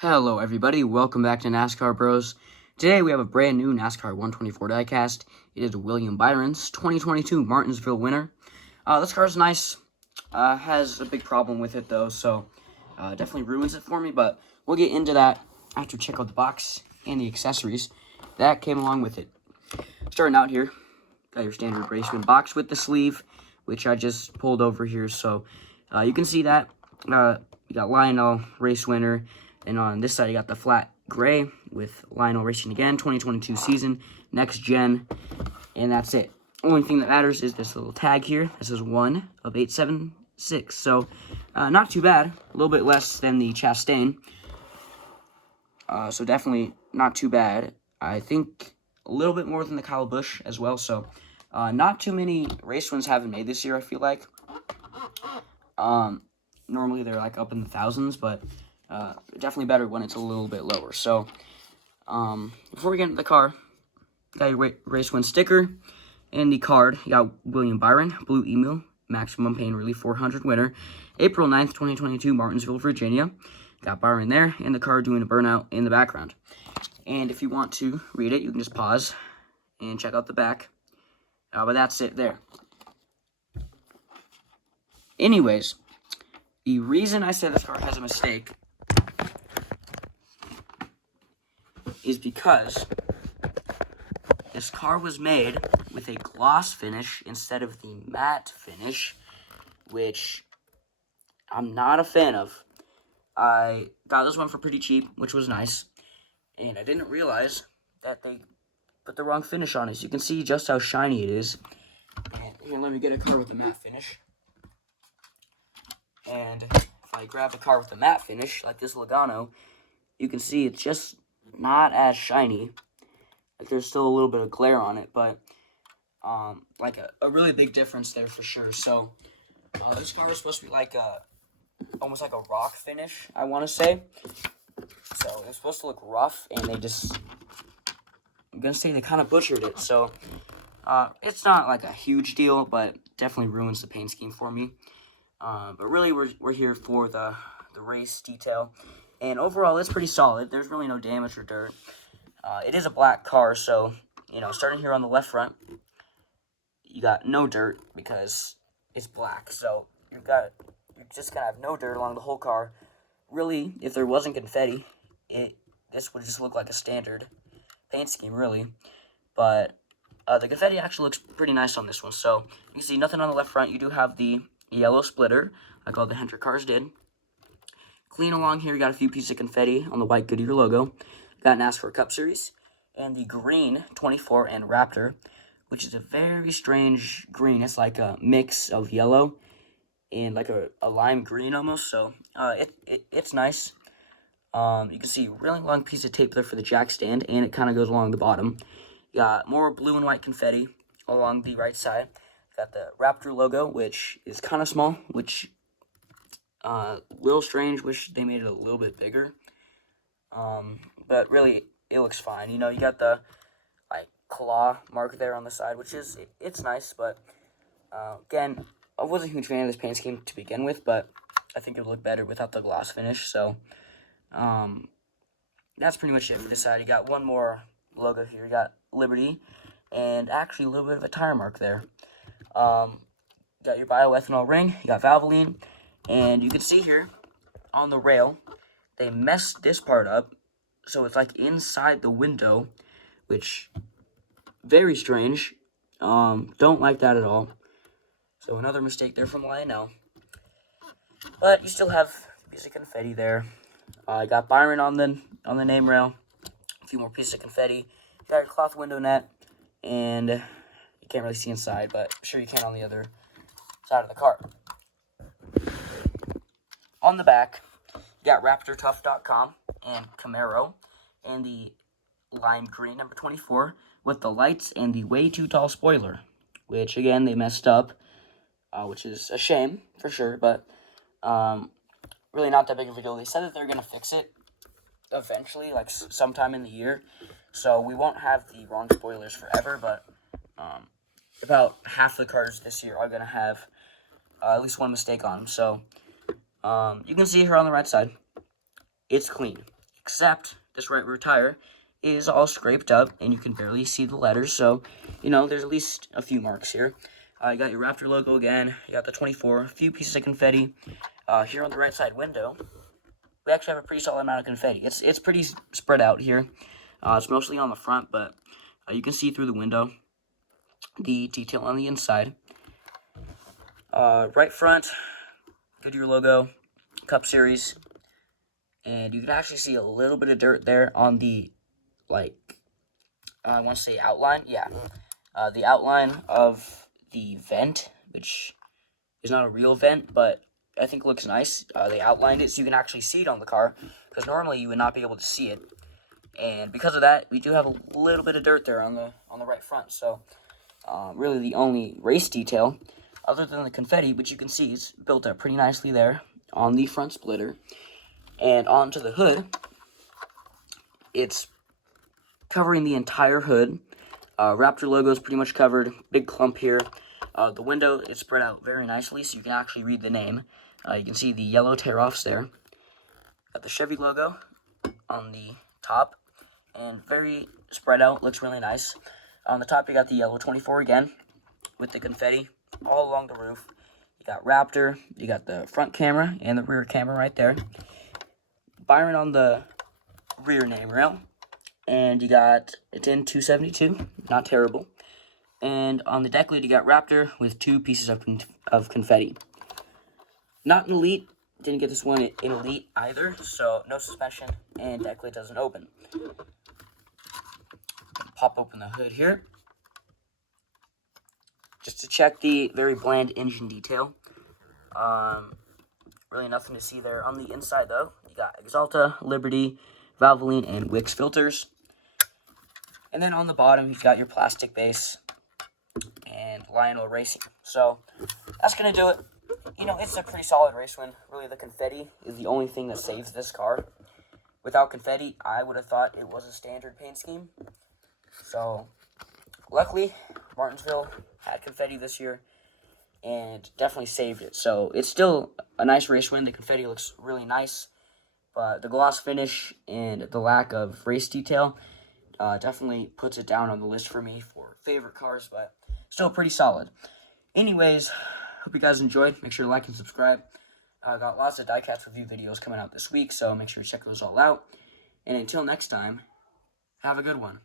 Hello everybody, welcome back to NASCAR Bros. Today we have a brand new NASCAR 124 diecast. It is William Byron's 2022 Martinsville winner. This car is nice, has a big problem with it though, so definitely ruins it for me, but we'll get into that after we check out the box and the accessories that came along with it. Starting out here, got your standard raceman box with the sleeve, which I just pulled over here, so you can see that. You got Lionel, race winner. And on this side, you got the flat gray with Lionel Racing again, 2022 season, next gen, and that's it. Only thing that matters is this little tag here. This is 1 of 876, so not too bad. A little bit less than the Chastain, so definitely not too bad. I think a little bit more than the Kyle Busch as well, so not too many race wins haven't made this year, I feel like. Normally they're like up in the thousands, but definitely better when it's a little bit lower. So, before we get into the car, got your race win sticker and the card. You got William Byron, Blue Emu, Maximum Pain Relief 400 winner, April 9th, 2022, Martinsville, Virginia. Got Byron there, and the card doing a burnout in the background. And if you want to read it, you can just pause and check out the back. But that's it there. Anyways, the reason I said this car has a mistake is because this car was made with a gloss finish instead of the matte finish, which I'm not a fan of. I got this one for pretty cheap, which was nice, and I didn't realize that they put the wrong finish on it. So you can see just how shiny it is. And here, let me get a car with a matte finish. And if I grab a car with a matte finish, like this Logano, you can see it's just not as shiny. Like, there's still a little bit of glare on it, but like a really big difference there for sure. So this car is supposed to be like almost like a rock finish, I want to say. So it's supposed to look rough, and they just, I'm gonna say they kind of butchered it. So it's not like a huge deal, but definitely ruins the paint scheme for me. But really, we're here for the race detail. And overall, it's pretty solid. There's really no damage or dirt. It is a black car, so, starting here on the left front, you got no dirt because it's black. So you're just going to have no dirt along the whole car. Really, if there wasn't confetti, this would just look like a standard paint scheme, really. But the confetti actually looks pretty nice on this one. So you can see nothing on the left front. You do have the yellow splitter, like all the Hendrick cars did. Clean along here, you got a few pieces of confetti on the white Goodyear logo. Got NASCAR Cup Series, and the green 24 and Raptor, which is a very strange green. It's like a mix of yellow and like a lime green almost, so it's nice. You can see a really long piece of tape there for the jack stand, and it kind of goes along the bottom. You got more blue and white confetti along the right side. Got the Raptor logo, which is kind of small, which little strange. Wish they made it a little bit bigger. But really, it looks fine. You got the claw mark there on the side, which is it's nice. But again, I wasn't a huge fan of this paint scheme to begin with, but I think it would look better without the gloss finish. So that's pretty much it for this side. You got one more logo here. You got Liberty, and actually a little bit of a tire mark there. Got your bioethanol ring, you got Valvoline, and you can see here on the rail, they messed this part up, so it's like inside the window, which, very strange. Don't like that at all. So another mistake there from Lionel. But you still have a piece of confetti there. I got Byron on the name rail, a few more pieces of confetti. You got your cloth window net, and you can't really see inside, but I'm sure you can on the other side of the car. On the back, you got RaptorTough.com and Camaro, and the lime green number 24 with the lights and the way too tall spoiler, which again they messed up, which is a shame for sure, but really not that big of a deal. They said that they're gonna fix it eventually, like sometime in the year, so we won't have the wrong spoilers forever, but about half the cars this year are going to have at least one mistake on them. So you can see here on the right side, it's clean. except this right rear tire is all scraped up, and you can barely see the letters, so, you know, there's at least a few marks here. You got your Raptor logo again, you got the 24, a few pieces of confetti. Here on the right side window, we actually have a pretty solid amount of confetti. It's pretty spread out here. It's mostly on the front, but you can see through the window the detail on the inside. Right front, Goodyear logo, Cup Series, and you can actually see a little bit of dirt there on the, I want to say outline, yeah, the outline of the vent, which is not a real vent, but I think looks nice. They outlined it so you can actually see it on the car, because normally you would not be able to see it, and because of that, we do have a little bit of dirt there on the right front, so really the only race detail, other than the confetti, which you can see is built up pretty nicely there on the front splitter. And onto the hood, it's covering the entire hood. Raptor logo is pretty much covered. Big clump here. The window is spread out very nicely, so you can actually read the name. You can see the yellow tear-offs there. Got the Chevy logo on the top, and very spread out. Looks really nice. On the top, you got the yellow 24 again, with the confetti all along the roof. You got Raptor. You got the front camera and the rear camera right there. Byron on the rear name rail, and you got, it's in 272, not terrible, and on the deck lid you got Raptor with 2 pieces of confetti. Not an Elite, didn't get this one in Elite either, so no suspension, and deck lid doesn't open. Pop open the hood here, just to check the very bland engine detail. Really nothing to see there. On the inside, though, you got Exalta, Liberty, Valvoline, and Wix filters. And then on the bottom, you've got your plastic base and Lionel Racing. So that's going to do it. You know, it's a pretty solid race win. Really, the confetti is the only thing that saves this car. Without confetti, I would have thought it was a standard paint scheme. So, luckily, Martinsville had confetti this year and definitely saved it. So it's still a nice race win. The confetti looks really nice, but the gloss finish and the lack of race detail definitely puts it down on the list for me for favorite cars, but still pretty solid. Anyways, hope you guys enjoyed. Make sure to like and subscribe. I got lots of diecast review videos coming out this week, so make sure to check those all out. And until next time, have a good one.